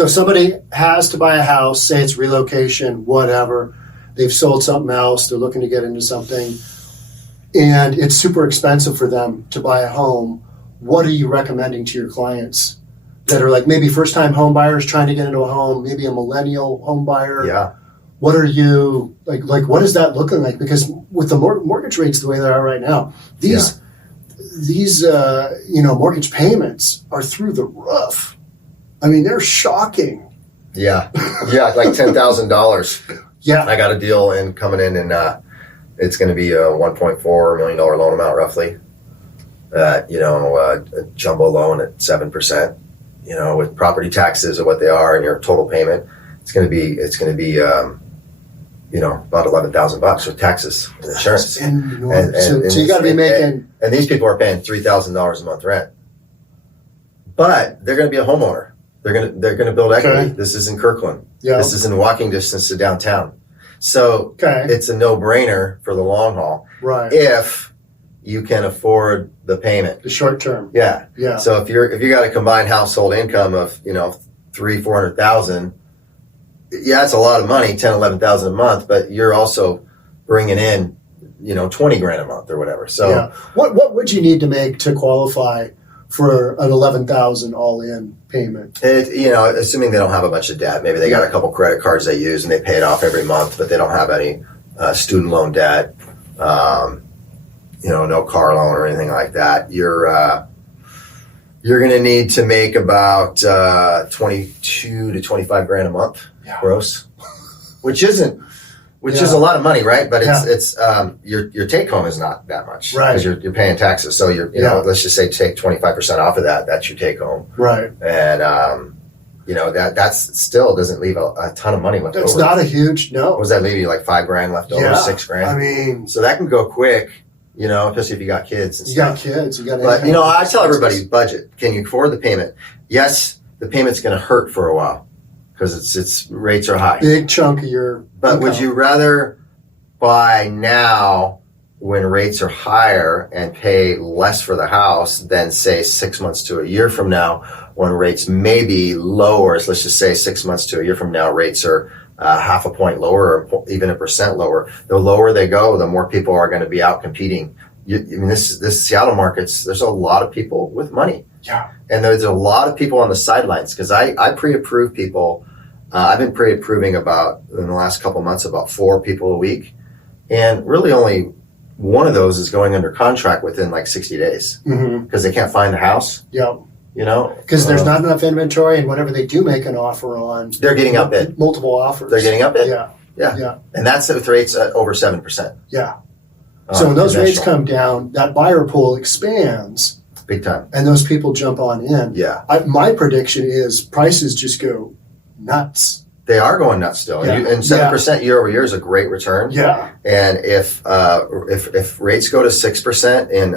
So if somebody has to buy a house, say it's relocation, whatever, they've sold something else, they're looking to get into something, and it's super expensive for them to buy a home, what are you recommending to your clients that are like maybe first-time home buyers trying to get into a home, maybe a millennial home buyer? Yeah. What are you, like what is that looking like? Because with the mortgage rates the way they are right now, these mortgage payments are through the roof. I mean, they're shocking. Yeah. Yeah, like $10,000. Yeah. I got a deal coming in, and it's going to be a $1.4 million loan amount roughly. A jumbo loan at 7%, with property taxes or what they are and your total payment, it's going to be about $11,000 with taxes and insurance. So you got to be making. And these people are paying $3,000 a month rent, but they're going to be a homeowner. They're going to build equity. Okay. This is in Kirkland. Yeah. This is in walking distance to downtown. So It's a no-brainer for the long haul. Right. If you can afford the payment. The short term. Yeah. Yeah. So if you got a combined household income of, $300,000-$400,000, yeah, it's a lot of money, $10,000-$11,000 a month, but you're also bringing in, $20,000 a month or whatever. So yeah. What would you need to make to qualify for an $11,000 all-in payment? Assuming they don't have a bunch of debt, maybe they got a couple credit cards they use and they pay it off every month, but they don't have any student loan debt, no car loan or anything like that. You're going to need to make about $22,000 to $25,000 a month gross, which is a lot of money, right? But it's your take home is not that much, right? Because you're paying taxes. So let's just say take 25% off of that. That's your take home, right? And that's still doesn't leave a ton of money left over. It's not a huge no. What does that leave you, like $5,000 left over, $6,000? I mean, so that can go quick. Especially if you got kids and stuff. You got kids. But I tell everybody, budget. Can you afford the payment? Yes, the payment's going to hurt for a while because its rates are high. Big chunk of your. But income. would you rather buy now when rates are higher and pay less for the house than say 6 months to a year from now when rates may be lower? Let's just say 6 months to a year from now, rates are half a point lower or even 1% lower. The lower they go, the more people are going to be out competing. This Seattle markets, there's a lot of people with money. Yeah. And there's a lot of people on the sidelines because I pre-approve people. I've been pre-approving in the last couple months, about 4 people a week. And really only one of those is going under contract within like 60 days because they can't find the house. Yep. Because there's not enough inventory, and whenever they do make an offer on, they're getting outbid. Multiple offers. They're getting outbid. Yeah. And that's with rates at over 7%. Yeah. So when those rates come down, that buyer pool expands big time, and those people jump on in. Yeah. My prediction is prices just go nuts. They are going nuts still, and 7% year over year is a great return. Yeah. And if rates go to 6% in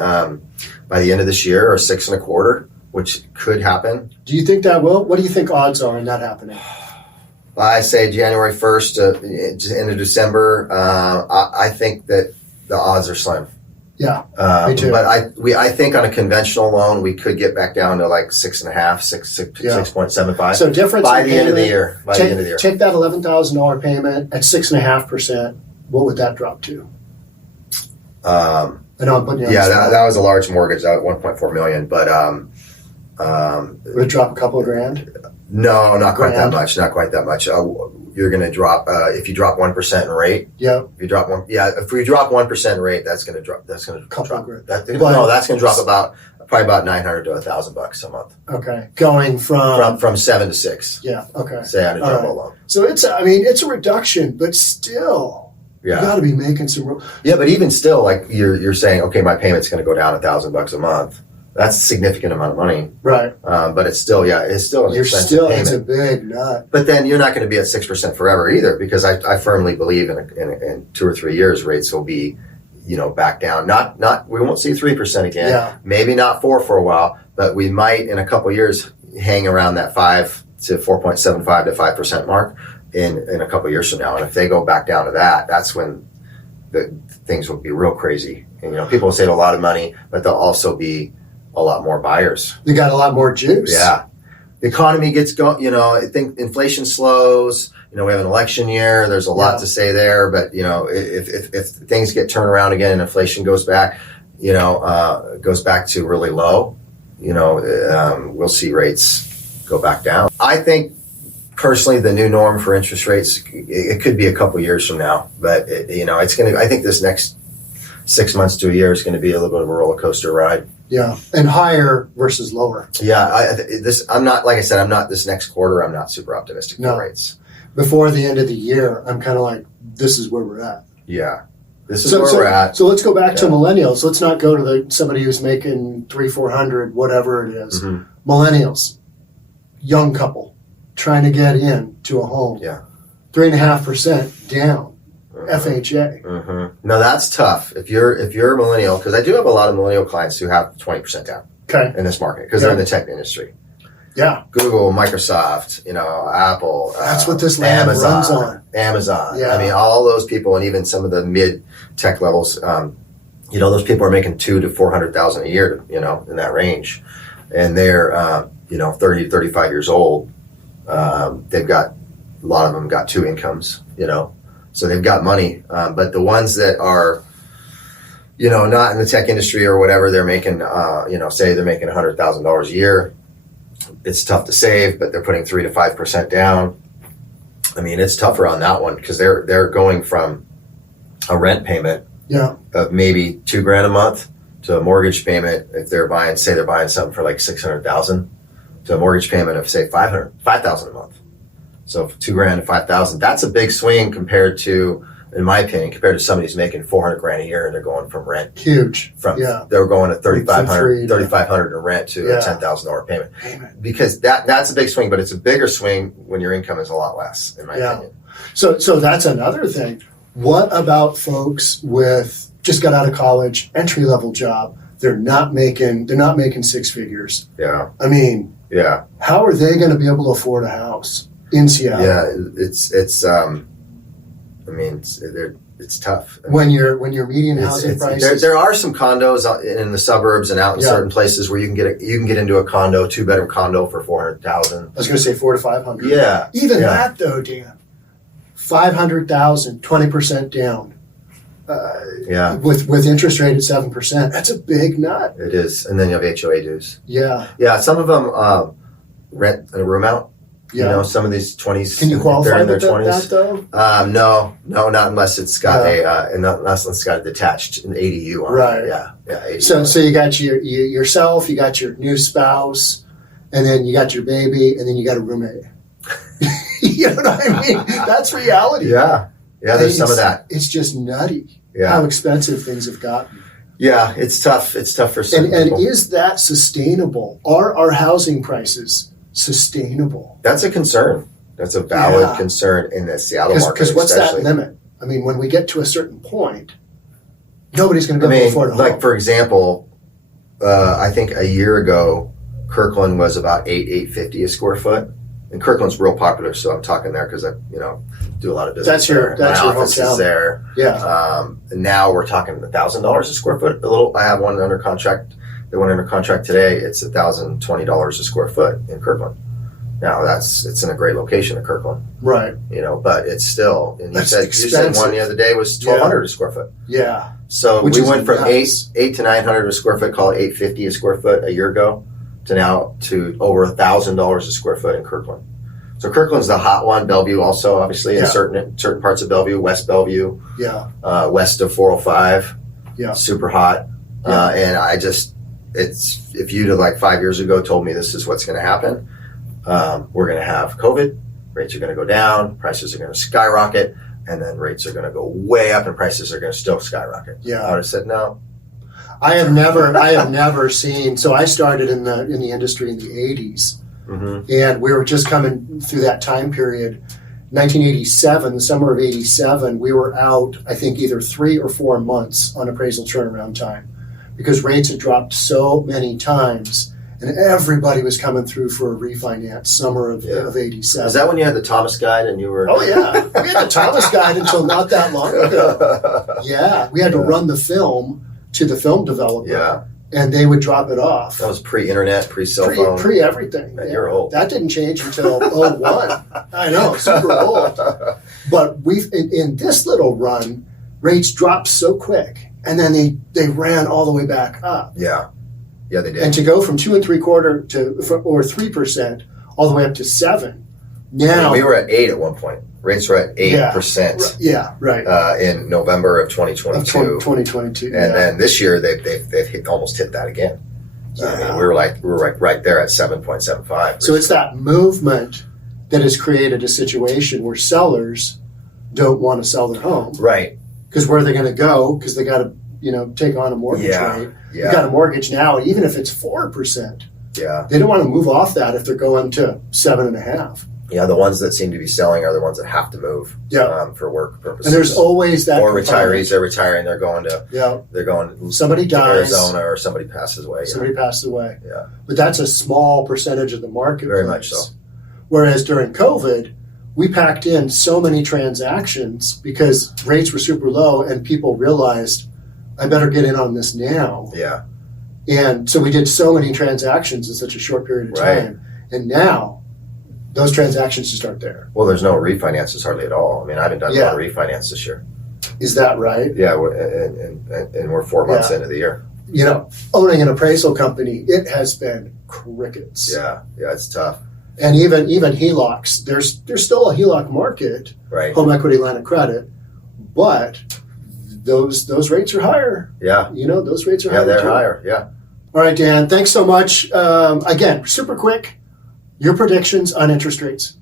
by the end of this year, or 6.25%, which could happen. Do you think that will? What do you think odds are in that happening? I say January 1st to end of December. I think that the odds are slim. Yeah, me too. But I think on a conventional loan we could get back down to like 6.5, 6.75. So difference by the end of the year. Take that $11,000 payment at 6.5%. What would that drop to? I know I'm putting you on the spot. that was a large mortgage, at $1.4 million. But would it drop a couple of grand? No, not quite that much. Not quite that much. You're going to drop if you drop 1% in rate. Yeah. If we drop 1% in rate, that's going to drop. That's going to drop. That's going to drop probably about $900 to $1,000 a month. Okay, going from 7 to 6. Yeah. Okay. Say on a jumbo loan. So it's a reduction, but still, you got to be making some. Yeah, but even still, like you're saying, okay, my payment's going to go down $1,000 a month. That's a significant amount of money. Right. But it's still, it's still an expensive payment. It's a big nut. But then you're not going to be at 6% forever either, because I firmly believe in 2 or 3 years rates will be, back down. We won't see 3% again. Yeah. Maybe not 4 for a while, but we might in a couple of years hang around that 5 to 4.75 to 5% mark in a couple of years from now. And if they go back down to that, that's when the things will be real crazy. And people will save a lot of money, but they'll also be a lot more buyers. They got a lot more juice. Yeah. the economy gets going, I think inflation slows. We have an election year. There's a lot to say there, but if things get turned around again and inflation goes back, goes back to really low, we'll see rates go back down. I think personally, the new norm for interest rates, it could be a couple years from now, but it's going to. I think this next 6 months to a year is going to be a little bit of a roller coaster ride. Yeah, and higher versus lower. Yeah, I'm not, like I said, I'm not this next quarter. I'm not super optimistic for rates. Before the end of the year, I'm kind of like, this is where we're at. Yeah, this is where we're at. So let's go back to millennials. Let's not go to somebody who's making $300-400, whatever it is. Mm-hmm. Millennials, young couple, trying to get into a home. Yeah, 3.5% down. FHA. Mm-hmm. No, that's tough. If you're a millennial, because I do have a lot of millennial clients who have 20% down in this market because they're in the tech industry. Yeah. Google, Microsoft, Apple. That's what this land runs on. Amazon. Yeah. I mean, all those people, and even some of the mid tech levels, those people are making $200,000 to $400,000 a year, in that range, and they're 30 to 35 years old. They've got a lot of them got two incomes, So they've got money, but the ones that are, not in the tech industry or whatever, they're making, say they're making $100,000 a year. It's tough to save, but they're putting 3 to 5% down. I mean, it's tougher on that one because they're going from a rent payment of maybe $2,000 a month to a mortgage payment. If they're buying something for like $600,000 to a mortgage payment of say $5,000 a month. So $2,000 to $5,000, that's a big swing compared to, in my opinion, compared to somebody who's making $400,000 a year and they're going from rent. Huge. They're going to $3,500 in rent to a $10,000 payment. Because that's a big swing, but it's a bigger swing when your income is a lot less, in my opinion. So that's another thing. What about folks with just got out of college, entry level job? They're not making six figures. Yeah. I mean, how are they going to be able to afford a house in Seattle? Yeah, it's tough. When your median housing prices. There are some condos out in the suburbs and out in certain places where you can get into a condo, 2-bedroom condo for $400,000. I was going to say $400,000 to $500,000. Yeah. Even that though, Dan, $500,000, 20% down. With interest rate at 7%, that's a big nut. It is, and then you have HOA dues. Yeah. Yeah. Some of them rent a room out. Yeah. Some of these 20s. Can you qualify in their with 20s. that though? No, not unless it's got unless it's got a detached an ADU on it. Yeah. ADU. So you got yourself, you got your new spouse, and then you got your baby, and then you got a roommate. You know what I mean? That's reality. Yeah. Yeah. There's some of that. It's just nutty how expensive things have gotten. Yeah, it's tough. It's tough for some people. And is that sustainable? Are our housing prices sustainable? That's a concern. That's a valid concern in the Seattle market. Because what's that limit? I mean, when we get to a certain point, nobody's going to be able to afford a home. Like, for example, I think a year ago, Kirkland was about $850 a square foot. And Kirkland's real popular, so I'm talking there because I, do a lot of business there. That's My your office hometown. is there. Yeah. And now we're talking $1,000 a square foot. I have one under contract. They went under contract today. It's $1,020 a square foot in Kirkland. Now it's in a great location in Kirkland. Right. But it's still. And you said one the other day was $1,200 a square foot. Yeah. So we went from $800 to $900 a square foot, call it $850 a square foot a year ago, to now to over $1,000 a square foot in Kirkland. So Kirkland's the hot one. Bellevue also, obviously, in certain parts of Bellevue, West Bellevue, west of 405, super hot. And if you'd have like 5 years ago told me this is what's going to happen, we're going to have COVID, rates are going to go down, prices are going to skyrocket, and then rates are going to go way up and prices are going to still skyrocket. Yeah. I would have said no. I have never seen. So I started in the industry in the 80s, and we were just coming through that time period. 1987, the summer of 87, we were out, I think, either 3 or 4 months on appraisal turnaround time because rates had dropped so many times, and everybody was coming through for a refinance. Summer of 87. Is that when you had the Thomas Guide and you were? Oh yeah, we had the Thomas Guide until not that long ago. Yeah, we had to run the film to the film developer. Yeah. and they would drop it off. That was pre-internet, pre-cell phone. Pre everything. Man, you're old. That didn't change until '01. I know, super old. But in this little run, rates dropped so quick, and then they ran all the way back up. Yeah, they did. And to go from 2 3/4 or 3% all the way up to 7%. Now we were at 8 at one point. Rates were at 8%. Yeah, right. In November of 2022. 2022. And then this year they've almost hit that again. So, I mean, we were right there at 7.75. So it's that movement that has created a situation where sellers don't want to sell their home. Right. Because where are they going to go? Because they got to, take on a mortgage rate. Yeah. You got a mortgage now, even if it's 4%. Yeah. They don't want to move off that if they're going to 7.5. Yeah, the ones that seem to be selling are the ones that have to move. Yeah. For work purposes. And there's always that. Or component. retirees, they're retiring, they're going Somebody to dies. Arizona, or somebody passes away. Somebody passes away. Yeah. But that's a small percentage of the market. Very much so. Whereas during COVID, we packed in so many transactions because rates were super low and people realized, I better get in on this now. Yeah. And so we did so many transactions in such a short period of time. And now those transactions just aren't there. Well, there's no refinances hardly at all. I mean, I haven't done a lot of refinance this year. Is that right? Yeah, and we're 4 months into the year. Owning an appraisal company, it has been crickets. Yeah, it's tough. And even HELOCs, there's still a HELOC market, Right. home equity line of credit, but those rates are higher. Yeah. Those rates are higher. Yeah, they're too. higher. Yeah. All right, Dan, thanks so much. Again, super quick, your predictions on interest rates.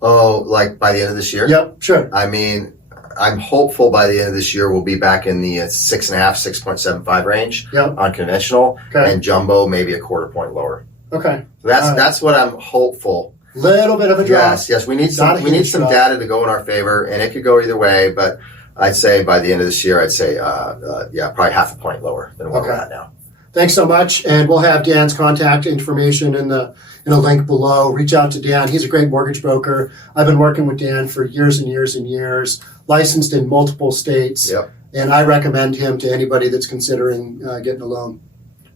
Oh, like by the end of this year? Yep, sure. I mean, I'm hopeful by the end of this year we'll be back in the 6.5, 6.75 range on conventional, and jumbo maybe a quarter point lower. Okay. So that's what I'm hopeful. Little bit of a drop. Yes. We need some data to go in our favor, and it could go either way. But I'd say by the end of this year, probably half a point lower than where we're at now. Thanks so much, and we'll have Dan's contact information in a link below. Reach out to Dan. He's a great mortgage broker. I've been working with Dan for years and years and years, licensed in multiple states, and I recommend him to anybody that's considering getting a loan.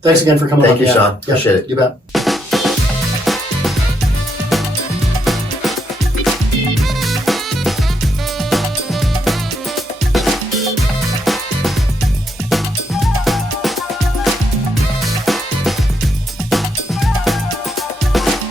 Thanks again for coming on, Dan. Thank you, Sean. Appreciate it. You bet.